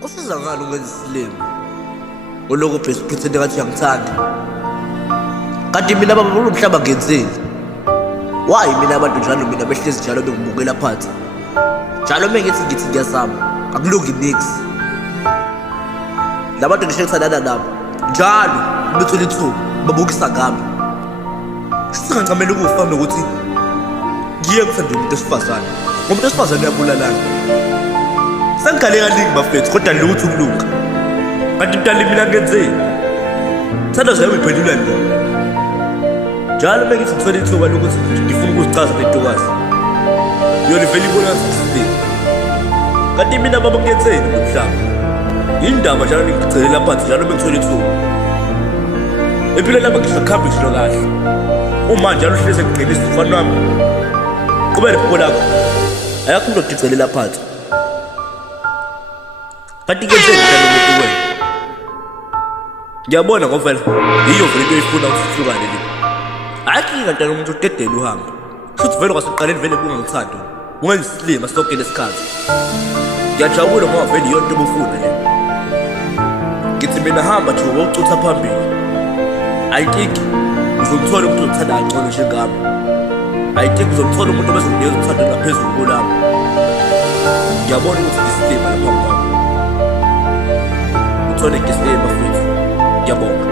Kusizakala ukwenza isilimo oloko phela uphethele kathi uyangithanda, kanti mina baba kulo mhlaba ngenzeli. Why mina abantu njalo mina behlezi njalo bengibukela phansi njalo mengithi ngiyasaba akulungi nix. Labantu ngisho ngithandana nabo njalo bethola ithuba babukisa ngami. Singancamela ukufa nokuthi ngiye kuthanda umuntu wesifazane, ngomuntu wesifazane uyabulalana. Sengikale kaningi bafethu kodwa lutho ukulunga, kanti mntali mina ngenzeni thanda zayo iphendula nini. Njalo mengithi ngithola ithuba lokuthi ngifuna ukuzichaza lentokazi yona vele ibona ngathi kanti mina baba ngenzeni nomhlaba indaba njalo ngikucelela phansi njalo bengithola ithuba empilweni lapha ngisakhamba ngishilo kahle. Uma njalo uhleze ngiqinisa umfana wami qhubela iphupho lakho, ayakho into okucelela phansi. Kanti ngenzeni njalo umuntu wena ngiyabona ngoba yiyo vele into oyifuna ukuhlukane le. Ayikho kanti umuntu udedela uhambe futhi vele kwasekuqaleni vele kungangithandi ungenzisilima sonke lesikhathi. Ngiyajabula ngoba vele iyo nto obufuna le. Ngithi mina hamba nje ngokucutha phambili. I think uzomthola umuntu othanda ngcono njengami. I think uzomthola umuntu obezonginika uthando ngaphezulu kolami. Ngiyabona ukuthi ngisilima lapha ngapha. Uthole ngisilima futhi. Ngiyabonga.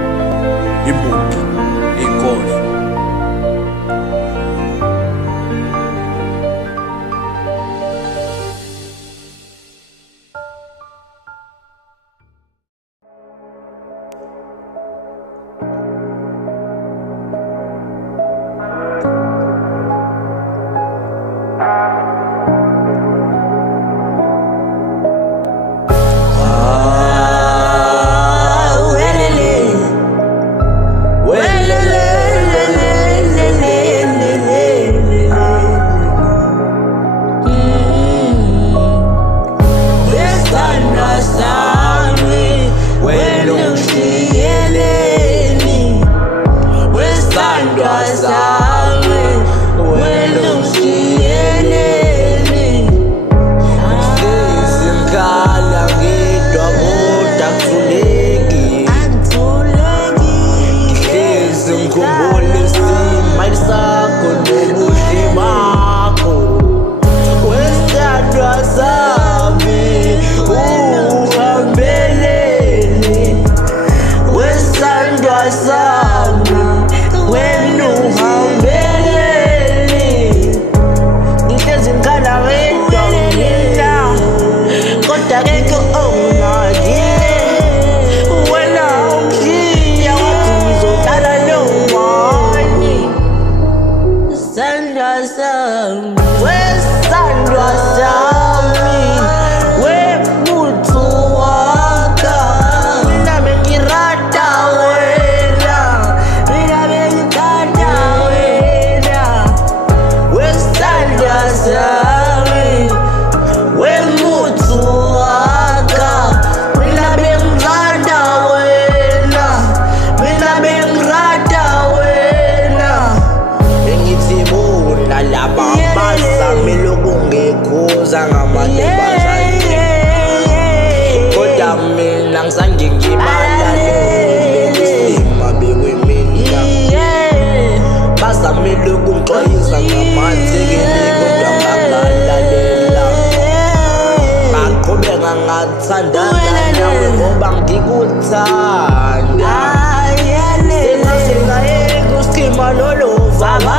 Imbongi, inkosi. Thandana nawe ngoba ngikuthanda, sengasengaye kusikhima lolo vama.